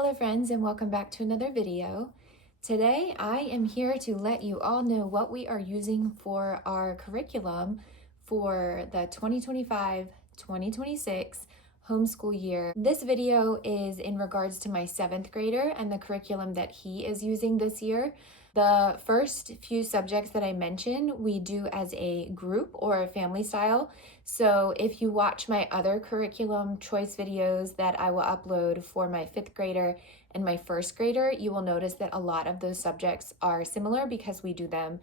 Hello friends, and welcome back to another video. Today I am here to let you all know what we are using for our curriculum for the 2025-2026 homeschool year. This video is in regards to my 7th grader and the curriculum that he is using this year. The first few subjects that I mentioned, we do as a group or a family style. So if you watch my other curriculum choice videos that I will upload for my 5th grader and my 1st grader, you will notice that a lot of those subjects are similar because we do them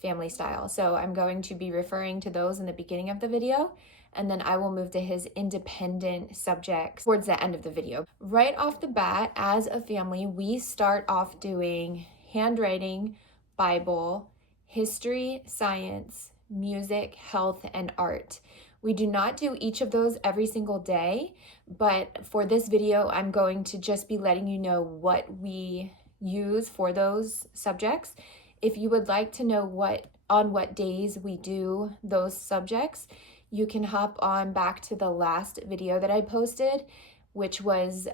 family style. So I'm going to be referring to those in the beginning of the video, and then I will move to his independent subjects towards the end of the video. Right off the bat, as a family, we start off doing handwriting, Bible, history, science, music, health, and art. We do not do each of those every single day, but for this video, I'm going to just be letting you know what we use for those subjects. If you would like to know on what days we do those subjects, you can hop on back to the last video that I posted, which was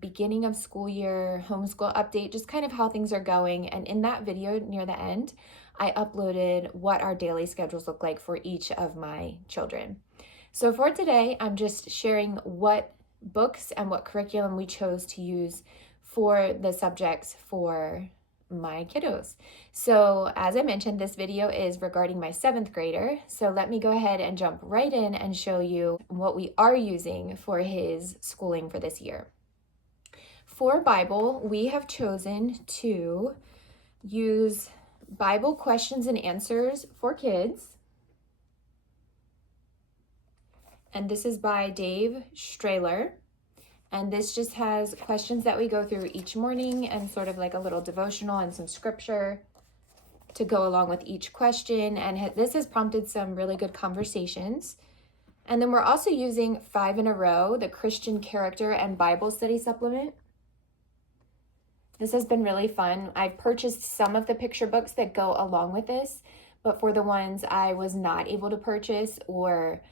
beginning of school year homeschool update, just kind of how things are going. And in that video near the end, I uploaded what our daily schedules look like for each of my children. So for today, I'm just sharing what books and what curriculum we chose to use for the subjects for my kiddos. So as I mentioned, this video is regarding my 7th grader. So let me go ahead and jump right in and show you what we are using for his schooling for this year. For Bible, we have chosen to use Bible questions and answers for kids. And this is by Dave Strahler. And this just has questions that we go through each morning and sort of like a little devotional and some scripture to go along with each question. And this has prompted some really good conversations. And then we're also using 5 in a Row, the Christian Character and Bible Study Supplement. This has been really fun. I've purchased some of the picture books that go along with this, but for the ones I was not able to purchase or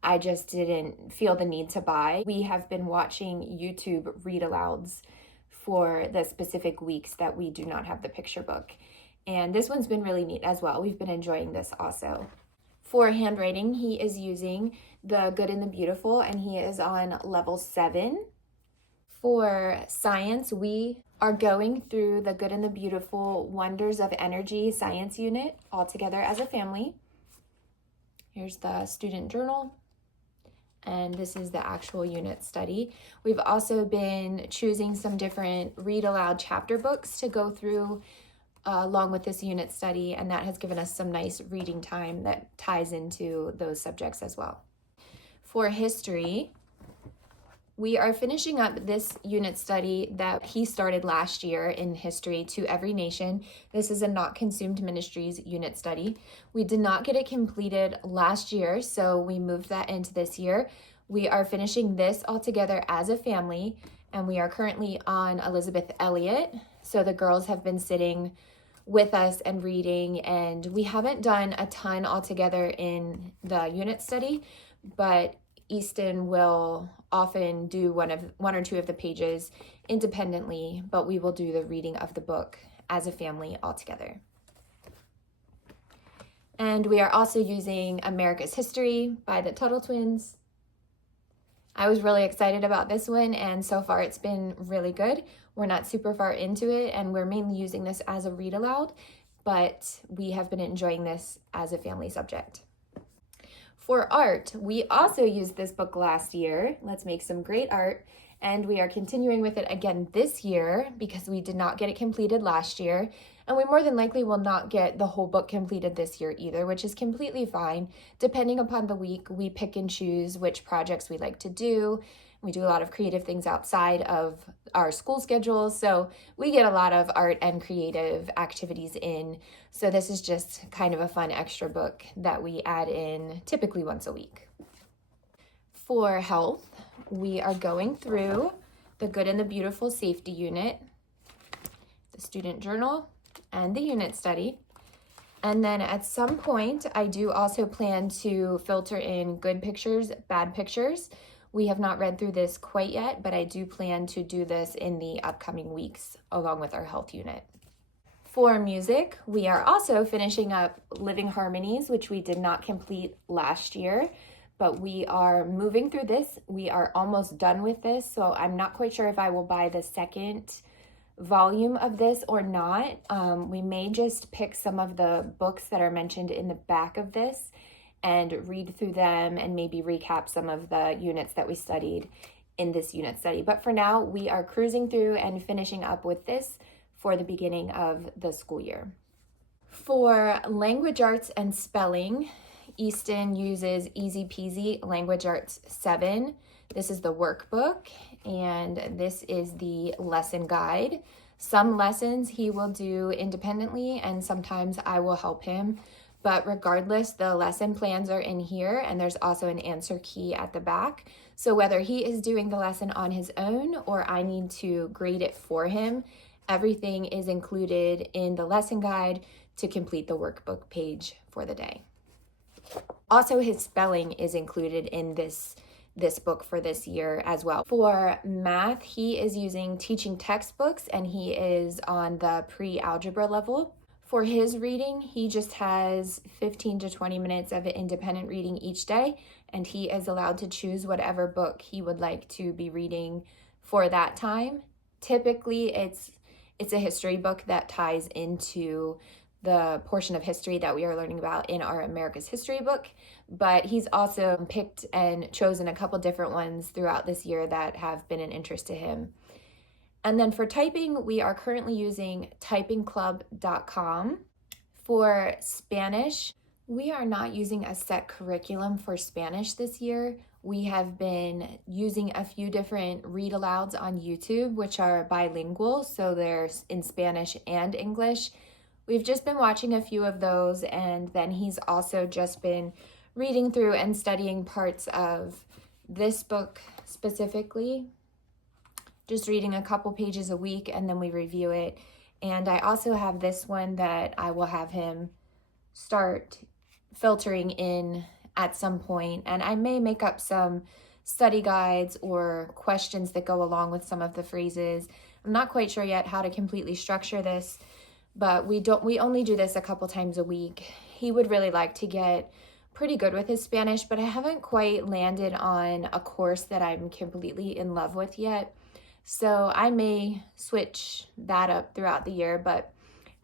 I just didn't feel the need to buy, we have been watching YouTube read-alouds for the specific weeks that we do not have the picture book. And this one's been really neat as well. We've been enjoying this also. For handwriting, he is using The Good and the Beautiful, and he is on level 7. For science, we are going through The Good and the Beautiful Wonders of Energy science unit all together as a family. Here's the student journal. And this is the actual unit study. We've also been choosing some different read aloud chapter books to go through along with this unit study, and that has given us some nice reading time that ties into those subjects as well. For history, we are finishing up this unit study that he started last year in history, To Every Nation. This is a Not Consumed Ministries unit study. We did not get it completed last year, so we moved that into this year. We are finishing this all together as a family, and we are currently on Elizabeth Elliot. So the girls have been sitting with us and reading, and we haven't done a ton all together in the unit study, but Easton will often do one or two of the pages independently, but we will do the reading of the book as a family all together. And we are also using America's History by the Tuttle Twins. I was really excited about this one, and so far it's been really good. We're not super far into it, and we're mainly using this as a read aloud, but we have been enjoying this as a family subject. For art, we also used this book last year, Let's Make Some Great Art, and we are continuing with it again this year because we did not get it completed last year, and we more than likely will not get the whole book completed this year either, which is completely fine. Depending upon the week, we pick and choose which projects we like to do. We do a lot of creative things outside of our school schedules, so we get a lot of art and creative activities in. So this is just kind of a fun extra book that we add in typically once a week. For health, we are going through The Good and the Beautiful Safety Unit, the student journal, and the unit study. And then at some point, I do also plan to filter in good pictures, bad pictures. We have not read through this quite yet, but I do plan to do this in the upcoming weeks along with our health unit. For music, we are also finishing up Living Harmonies, which we did not complete last year, but we are moving through this. We are almost done with this, so I'm not quite sure if I will buy the second volume of this or not. We may just pick some of the books that are mentioned in the back of this and read through them and maybe recap some of the units that we studied in this unit study. But for now, we are cruising through and finishing up with this for the beginning of the school year. For language arts and spelling, Easton uses Easy Peasy Language Arts 7. This is the workbook, and this is the lesson guide. Some lessons he will do independently, and sometimes I will help him. But regardless, the lesson plans are in here, and there's also an answer key at the back. So whether he is doing the lesson on his own or I need to grade it for him, everything is included in the lesson guide to complete the workbook page for the day. Also, his spelling is included in this book for this year as well. For math, he is using teaching textbooks and he is on the pre-algebra level. For his reading, he just has 15 to 20 minutes of independent reading each day, and he is allowed to choose whatever book he would like to be reading for that time. Typically, it's a history book that ties into the portion of history that we are learning about in our America's History book, but he's also picked and chosen a couple different ones throughout this year that have been an interest to him. And then for typing, we are currently using typingclub.com. For Spanish, we are not using a set curriculum for Spanish this year. We have been using a few different read alouds on YouTube, which are bilingual, so they're in Spanish and English. We've just been watching a few of those, and then he's also just been reading through and studying parts of this book specifically, just reading a couple pages a week, and then we review it. And I also have this one that I will have him start filtering in at some point, and I may make up some study guides or questions that go along with some of the phrases. I'm not quite sure yet how to completely structure this, but we only do this a couple times a week. He would really like to get pretty good with his Spanish, but I haven't quite landed on a course that I'm completely in love with yet. So I may switch that up throughout the year. But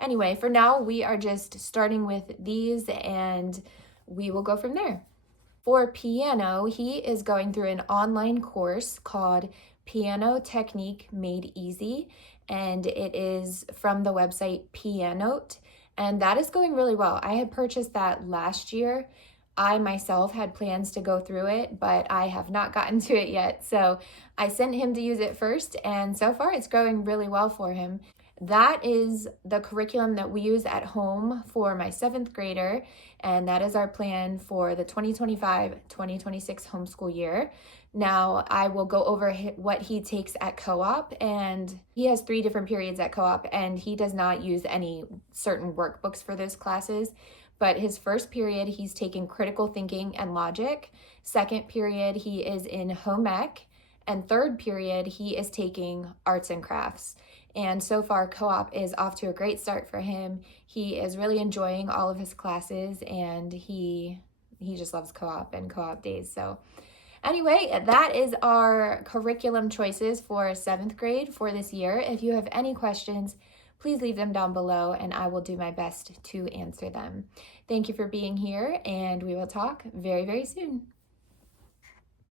anyway, for now, we are just starting with these and we will go from there. For piano, he is going through an online course called Piano Technique Made Easy, and it is from the website Pianote, and that is going really well. I had purchased that last year. I myself had plans to go through it, but I have not gotten to it yet. So I sent him to use it first, and so far it's going really well for him. That is the curriculum that we use at home for my 7th grader, and that is our plan for the 2025-2026 homeschool year. Now, I will go over what he takes at co-op, and he has 3 different periods at co-op, and he does not use any certain workbooks for those classes. But his first period, he's taking critical thinking and logic. Second period, he is in home ec. And third period, he is taking arts and crafts. And so far, co-op is off to a great start for him. He is really enjoying all of his classes, and he just loves co-op and co-op days. So anyway, that is our curriculum choices for 7th grade for this year. If you have any questions, please leave them down below and I will do my best to answer them. Thank you for being here, and we will talk very, very soon.